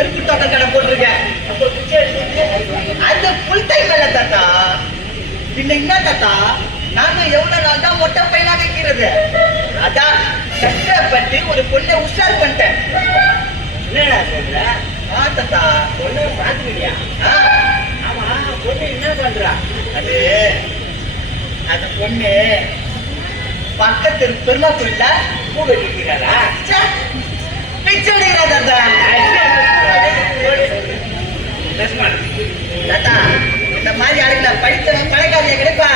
செருப்பு தோட்டம் கடை போட்டிருக்கேன். அது ஃபுல் டைம் வேலை தாத்தா. பின்ன என்ன தாத்தா, நானும் எவ்வளவு நாள் தான் மொட்டை பையனா வைக்கிறது. அதான் கஷ்டப்பட்டு ஒரு பொண்ணை உஷார் பண்ணிட்டேன். என்னடா சொல்ற? தாத்தா பொண்ணு பாத்துக்கிட்டியா? ஆமா, பொண்ணு என்ன பண்றா? அது அந்த பொண்ணு பக்கத்து பெருமா கோயில்ல பூ கட்டிக்கிறாரா? பிச்சை எடுக்கிறா தாத்தா. தாத்தா இந்த மாதிரி ஆளுங்கள படித்தவன் பழக்காரியா கிடைப்பா,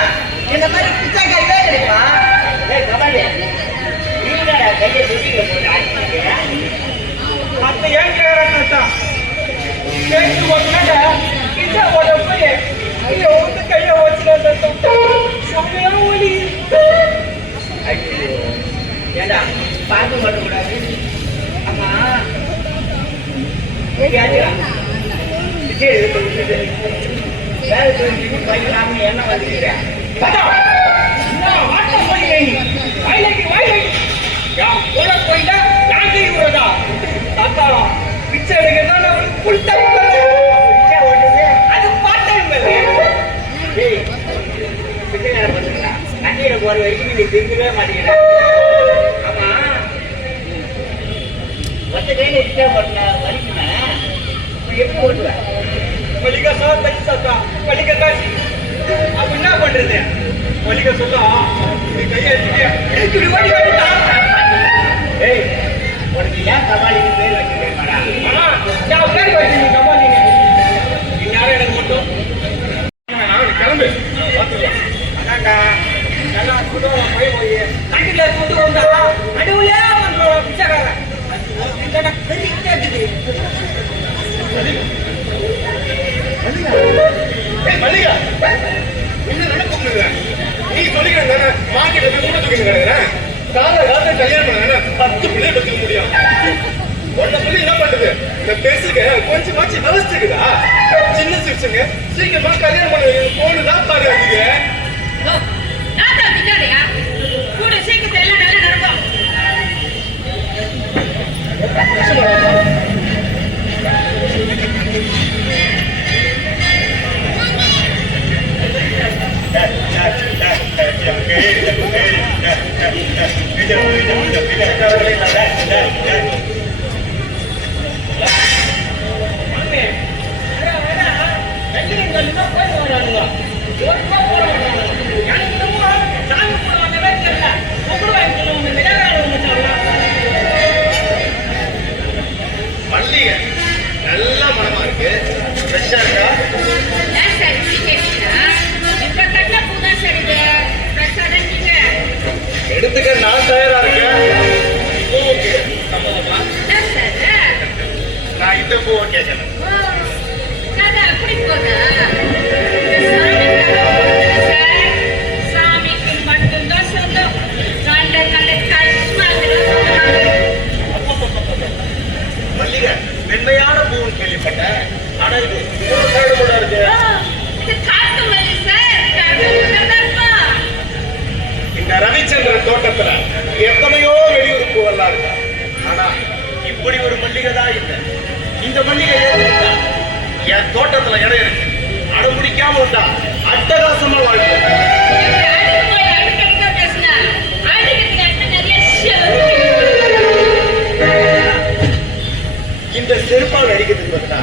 இந்த மாதிரி பிச்சைக்காரி தான் கிடைப்பா. கபாடி நீங்கடா கையை சுத்தில போட்டு ஆடிக்கிறீங்க. மத்த ஏன் கேட்கறாங்க? கேட்டு ஒன்னாடா பிச்சை போட போய் கையை ஓட்டு கையை ஓச்சுனா சமையா ஓடி. ஐயோ, ஏண்டா பார்க்க மட்டும் கூடாது. ஆமா விஜய் விட்டுட்டு வேலை செஞ்சுட்டு படிக்கலாம்னு என்ன வந்துக்கிறேன். போயிட்டா நாங்க இவரதா தாத்தா பிச்சை எடுக்கிறதா புல் டைம் பிச்சை ஓட்டுது. அது பார்ட் டைம் வேலை. டேய், பிச்சைக்கார பண்ணுங்களா? நன்றியில போற வரைக்கும் நீ திரும்பவே மாட்டேங்கிறேன். ஆமா, ஒத்த கையில பிச்சை போட்டல வலிக்குமே, எப்படி ஓட்டுவேன்? மளிகை சார் தைச்சாத்தா மளிகை காசி அப்ப என்ன பண்றது? மளிகை சொல்லா நீ கையை எடுத்துட்டு ஓடி வேண்டியதா? ஏய், உனக்கு ஏன் கபாலிக்கு பேர் வச்சுக்கிறேன் மாடா? ஆனா நான் முன்னாடி வச்சு கபாலிங்க இந்நேரம் எனக்கு மட்டும் கிளம்பு பார்த்துக்கலாம். அதான்டா நல்லா சுத்தம் போய் போய் கண்டில கொண்டு வந்தா நடுவுலே வந்து பிச்சைக்காரன் மல்லிகா என்ன நடக்குங்க? நீ சொல்லிக்கிற மார்க்கெட் கூட தூக்கிட்டு கிடக்குறேன். காலத்தை கல்யாணம் பண்ண 10 பிள்ளை எடுத்துக்க முடியும். உன்னை சொல்லி என்ன பண்றது? இந்த பேசுங்க கொஞ்சமாச்சு விவசிச்சுக்குதா? சின்ன சிறுசுங்க சீக்கிரமா கல்யாணம் பண்ண போனுதான் பாரு. மல்லிகை நல்ல மனமா இருக்கு, ஃப்ரெஷ்ஷா இருக்கா? எடுத்துக்க நான் தயாரா இருக்கேன். பூ ஓகே சம்மதமா? நான் இந்த பூவை கேட்கணும். மல்லிகை மென்மையான பூன்னு கேள்விப்பட்டேன். ஆனா இது இவ்வளவு கூட இருக்கு. இந்த ரவிச்சந்திரன் தோட்டத்துல எத்தனையோ வெளியூர் பூவெல்லாம் இருக்கு. ஆனா இப்படி ஒரு மல்லிகை தான் இல்லை. இந்த மல்லிகை ஏற்பட்டா என் தோட்டத்துல இடம் இருக்கு. அடம் பிடிக்காம இருந்தா அட்டகாசமா வாழ்க்கை. இந்த செருப்பால் அடிக்கிறதுக்கு பார்த்தா